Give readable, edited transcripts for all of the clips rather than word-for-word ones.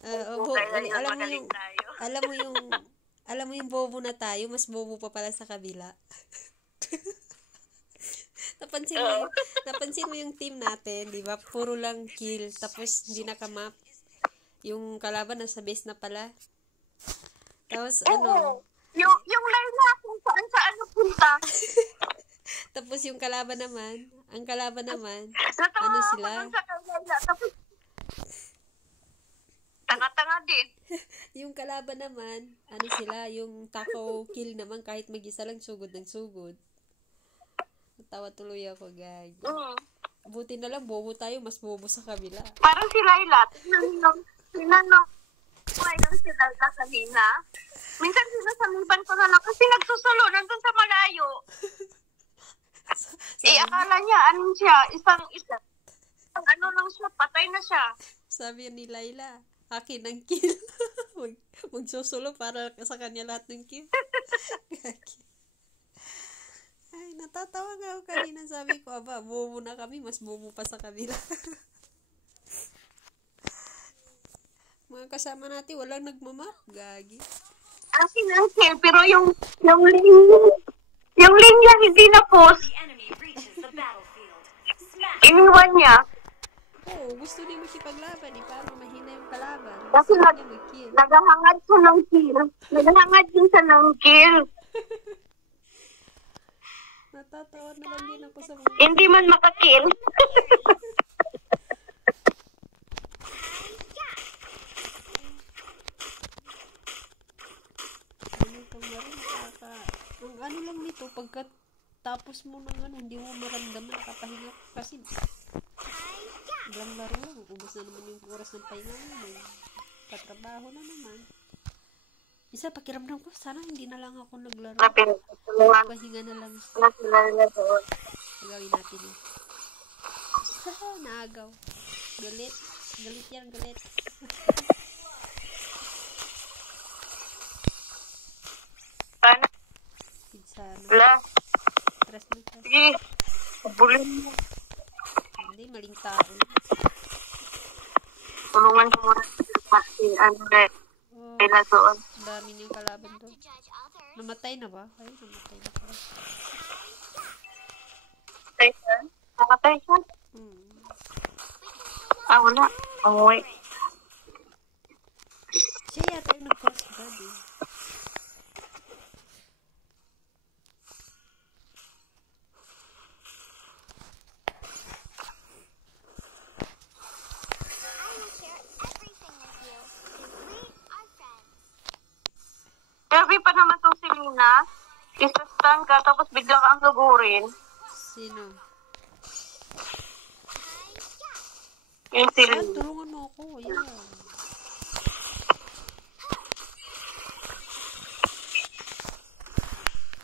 Kailan yun alam mo magaling yung, tayo? alam mo yung, alam mo yung bobo na tayo, mas bobo pa pala sa kabila. Napansin mo Oo. yung, napansin mo yung team natin, di ba? Puro lang kill, tapos hindi nakamap. Yung kalaban nasa base na pala. Tapos ano, Oo. Yung Layla kung saan saan napunta. tapos yung ang kalaban naman, ano Natawa ako dun sila? sa kay Layla. Tapos, tanga-tanga din. Yung kalaban naman, ano sila, yung taco kill naman kahit mag-isa lang sugod ng sugod. Natawa tuloy ako, gagi. Mm. Buti na lang, bobo tayo, mas bobo sa kabila. Parang si Layla. Tingnan nung lang si Layla kanina. Minsan sinasamiban ko na lang kasi nagsusulo nandun sa malayo. Akala niya, ano siya, isang ano lang siya, patay na siya. Sabi ni Layla, akin ang kill. Magsusulo para sa kanya lahat ng kill. Gagi. Ay, natatawa nga ako kanina. Sabi ko, aba, bobo na kami. Mas bobo pa sa kabila. Mga kasama natin, walang nagmamap. Gagi. Akin ang kill, pero yung linya hindi na post. Iniwan niya. Oo, gusto niya makipaglaban. Paano mahina yung kalaban? Kasi Gusto niya mag-kill. naghahangad siya ng kill. Naghahangad din siya ng kill. Natatawa na lang din ako sa mga... Hindi man makakill. Ano itong laro? Ang ano lang nito, pagkatapos mo ng ano, hindi mo maramdaman nakapahinga kasi ilang laro lang. Ubus na naman yung oras ng pahinga mo. Patrabaho na naman. Isa, pakiramdam ko, sana hindi na lang ako naglaro. Pahinga na lang. Gagawin natin eh. Naagaw. Galit. Galit yan, galit. Sana. Pidsana. Wala. Tres na tres. Sige. Pabulin mo. Hindi, maling tao. Tulungan ko muna. Ano na. Kailan doon. Dami niyang kalaban doon. Namatay na ba? Ay, namatay na pala. Nakatay siya? Wala. Umuwi. Siya yata yung nag-cross guard eh. Sabi pa naman itong si Lina, isa-stand ka tapos bigla kang sugurin. Sino? Yung si Ah, Lina. tulungan mo ako. Ayan.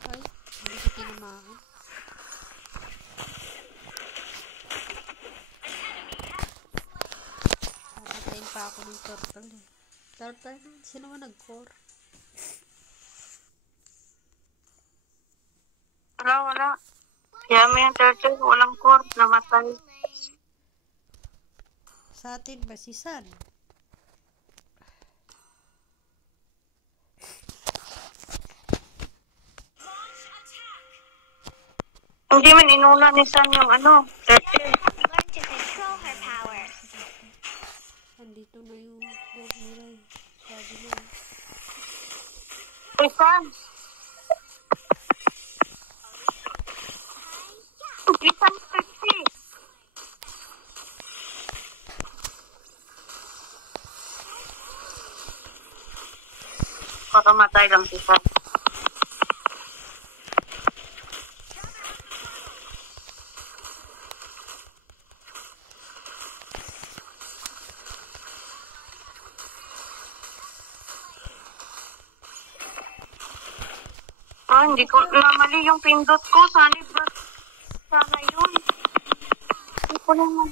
Ay, hindi ko tinamaan. Papatayin pa ako ng turtle eh. Turtle? Sino ba nag-core? Wala. Kaya mo yung turtle, walang cord, namatay. Sa atin ba si San? Hindi man inuna ni San yung turtle. Andito na yung core nila eh. Sabi nila. Uy, San! Isang turtle. Pakamatay lang si San. Hindi ko mali yung pindot ko. Sana yun. Hindi ko naman.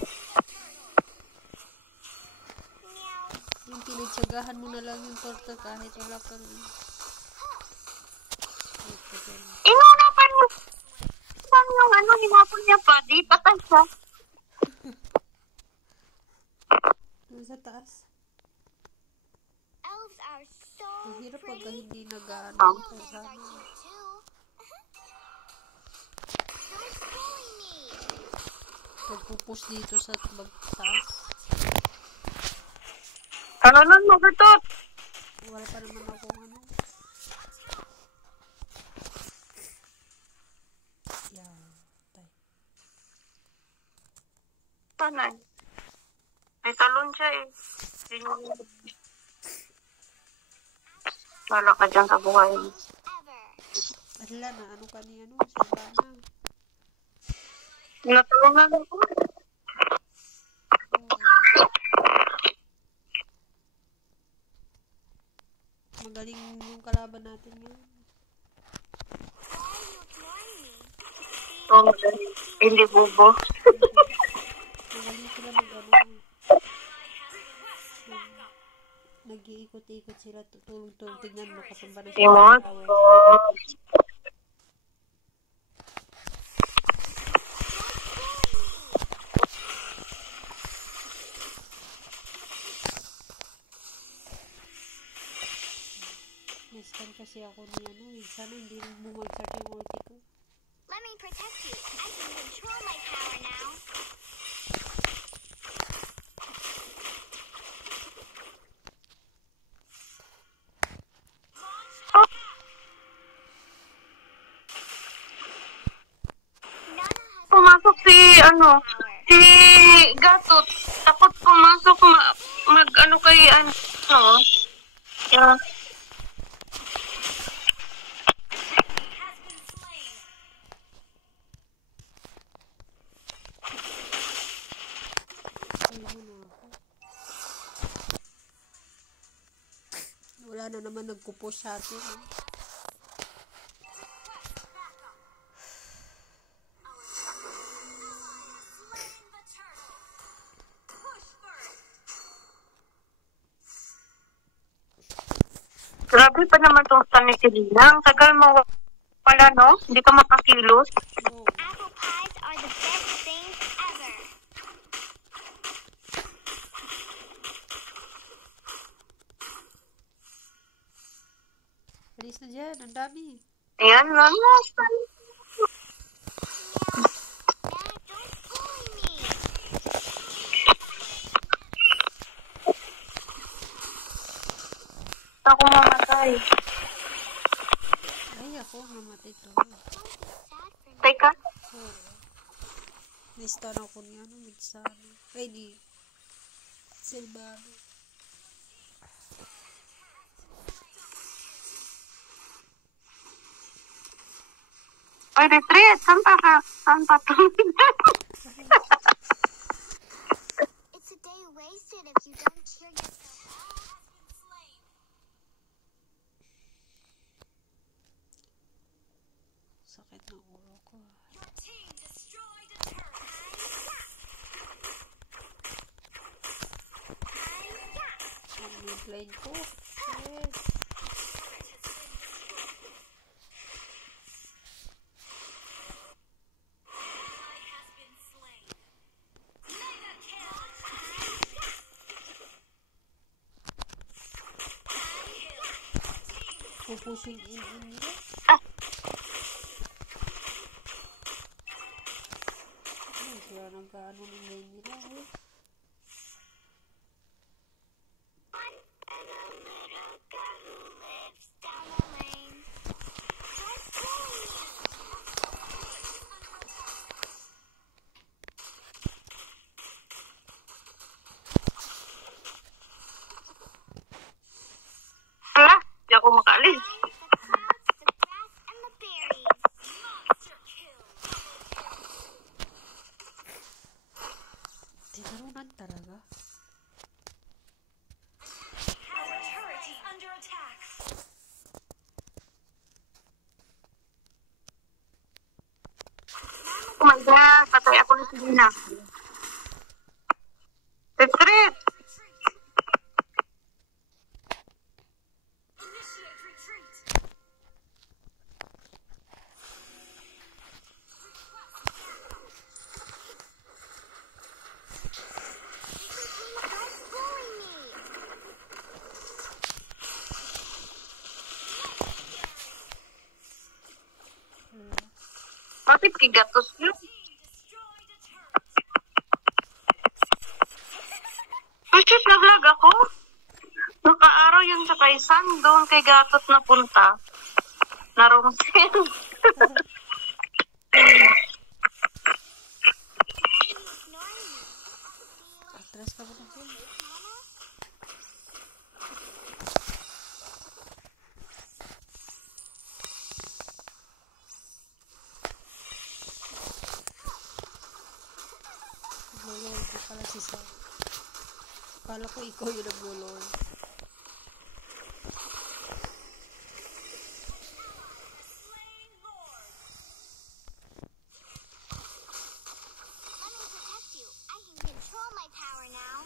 Yung pinagsagahan mo na lang yung turtle kahit wala kang... Inuna pa niya. Saan yung hinapon niya pa? Di patay siya. Sa taas. Ang hirap pag hindi nag-ano Oh. ito sana. Pagpupus dito sa magtaas. Ano nun, magatot? Wala pa naman akong ano. Yan. Tay. Panay. May talon siya eh. Wala ka dyan sa buhay. Ala na, ano ka ni ano? Saba na. Natulungan ako. Magaling yung kalaban natin ngayon. Oh, hindi bubo. Magaling sila nag-iikot-ikot sila, tulong-tulong. Tignan mo, katumba na Timot. Nistan kasi ako ni ano eh. Sana hindi bumagsak yung ulti ko. Let me protect you. I can control my power now. Pumasok si, si Gatot. Takot pumasok, mag-ano kay, yeah. Wala na naman nagkupush sa atin. Eh. Grabe pa naman itong stand ni Selena. Ang tagal mo wala, no? Hindi ka makakilos. Oh. Apple pies are the best things ever. Alis na dyan, ang dami. Ayan lang. Dad, don't bully me. Ako mamatay. Ay, ako, mamatay to. Sad for me. Teka. Oh. Nistan ako ni ano, Midsano. Ay, ni Silvano. Ay, retreat. Saan pa ka? Saan pa to? It's a day wasted if you don't cheer yourself up. Sakit ng ulo ko. Ang midline ko. Yes. Pupushing in nila. Ay, sila nagkaano ng lane nila eh. Down the lane. Just bully me. Ala, di ako makaalis. The clouds, the grass, and the berries. Tinarunan talaga. Oh my God, patay ako ni Selena. Retreat! Don't bully me. Kapit kay gatos yun. Sis, nag-vlog ako. Nakaaraw yun sa kaisan. Doon kay gatot na punta. Narungsin. Atras ka ba na film? Naglolord ko pala si Sam. Kala ko ikaw yung naglolord. Let me protect you. I can control my power now.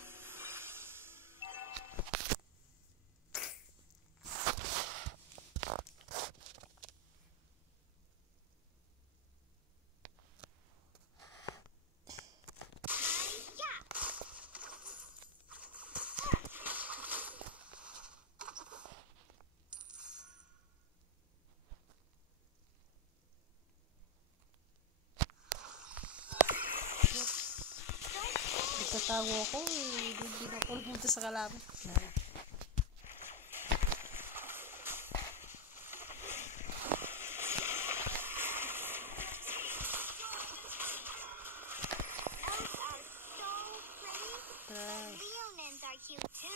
Nagtatago ako eh. Hindi na ako pumunta sa kalaban. Leonins are cute too.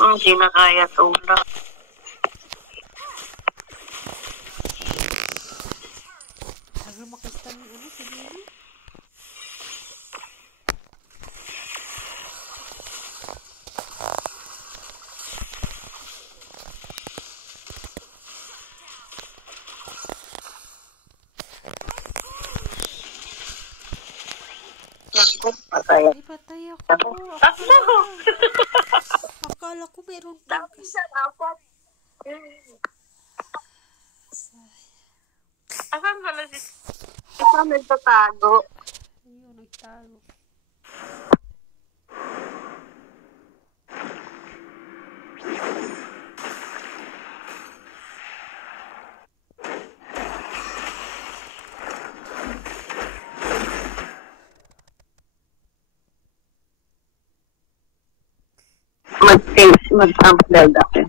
Hindi na kaya tulak. Tagal makistan yung ano, si Lily. Patay. Ay, patay ako. Akala ko meron pa. Dami siya dapat. Asan pala si... Asan nagtatago? Ayun, nagtalo. Mag-upload ako.